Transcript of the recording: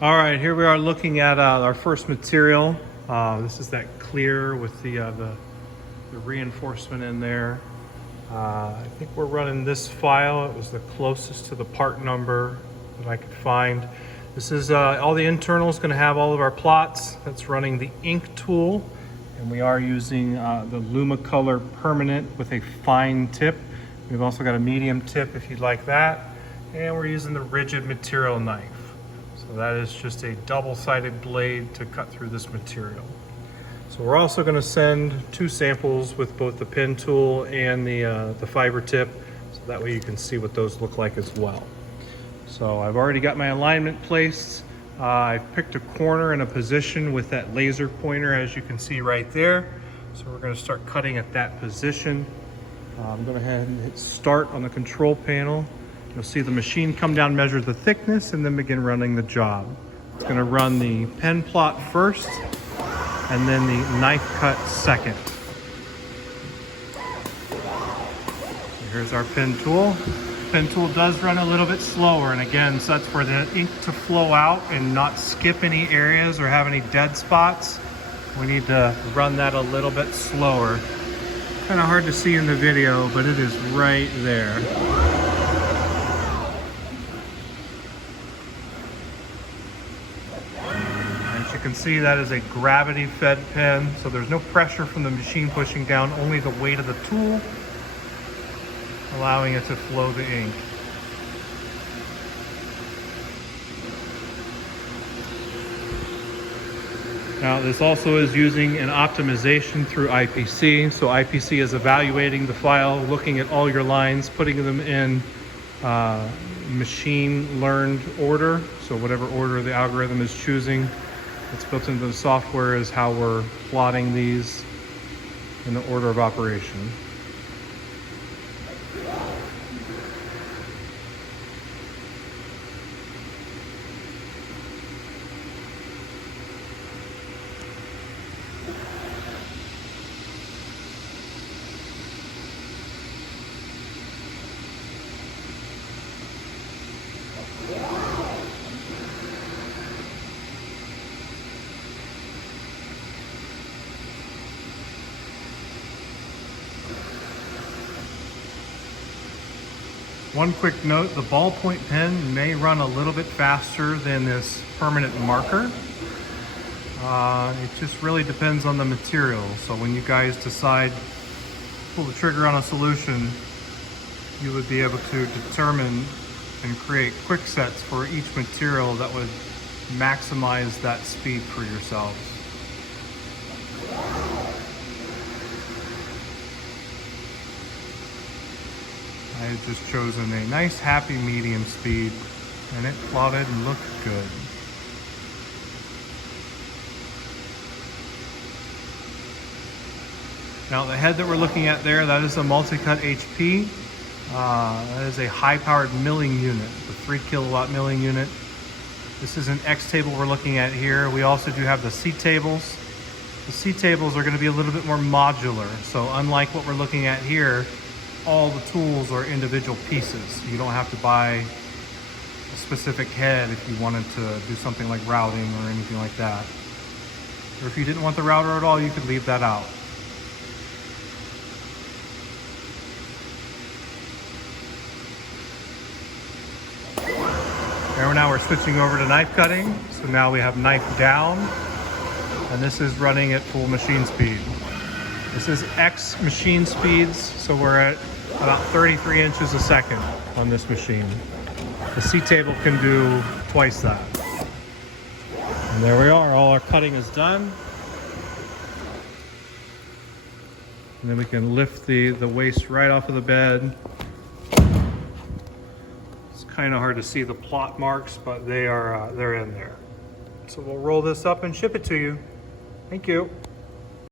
All right, here we are looking at our first material. This is that clear with the reinforcement in there. I think we're running this file. It was the closest to the part number that I could find. This is all the internals, going to have all of our plots. That's running the ink tool, and we are using the Lumacolor permanent with a fine tip. We've also got a medium tip if you'd like that, and we're using the rigid material knife. So that is just a double-sided blade to cut through this material. So we're also going to send 2 samples with both the pen tool and the fiber tip, so that way you can see what those look like as well. So I've already got my alignment placed. I've picked a corner and a position with that laser pointer, as you can see right there. So we're going to start cutting at that position. I'm going to go ahead and hit start on the control panel. You'll see the machine come down, measure the thickness, and then begin running the job. It's going to run the pen plot first, and then the knife cut second. Here's our pen tool. Pen tool does run a little bit slower, and again, so that's for the ink to flow out and not skip any areas or have any dead spots. We need to run that a little bit slower. Kind of hard to see in the video, but it is right there. As you can see, that is a gravity fed pen, so there's no pressure from the machine pushing down, only the weight of the tool allowing it to flow the ink. Now this also is using an optimization through IPC. So IPC is evaluating the file, looking at all your lines, putting them in machine learned order. So whatever order the algorithm is choosing, it's built into the software is how we're plotting these in the order of operation. One quick note, the ballpoint pen may run a little bit faster than this permanent marker. It just really depends on the material. So when you guys decide to pull the trigger on a solution, you would be able to determine and create quick sets for each material that would maximize that speed for yourselves. I had just chosen a nice happy medium speed, and it plotted and looked good. Now the head that we're looking at there, that is a multi-cut HP. That is a high-powered milling unit, the 3 kilowatt milling unit. This is an X table we're looking at here. We also do have the C tables. The C tables are going to be a little bit more modular. So unlike what we're looking at here, all the tools are individual pieces. You don't have to buy a specific head if you wanted to do something like routing or anything like that. Or if you didn't want the router at all, you could leave that out. And now we're switching over to knife cutting. So now we have knife down, and this is running at full machine speed. This is X machine speeds, so we're at about 33 inches a second on this machine. The C table can do twice that. And there we are, all our cutting is done. And then we can lift the waste right off of the bed. It's kind of hard to see the plot marks, but they're in there. So we'll roll this up and ship it to you. Thank you.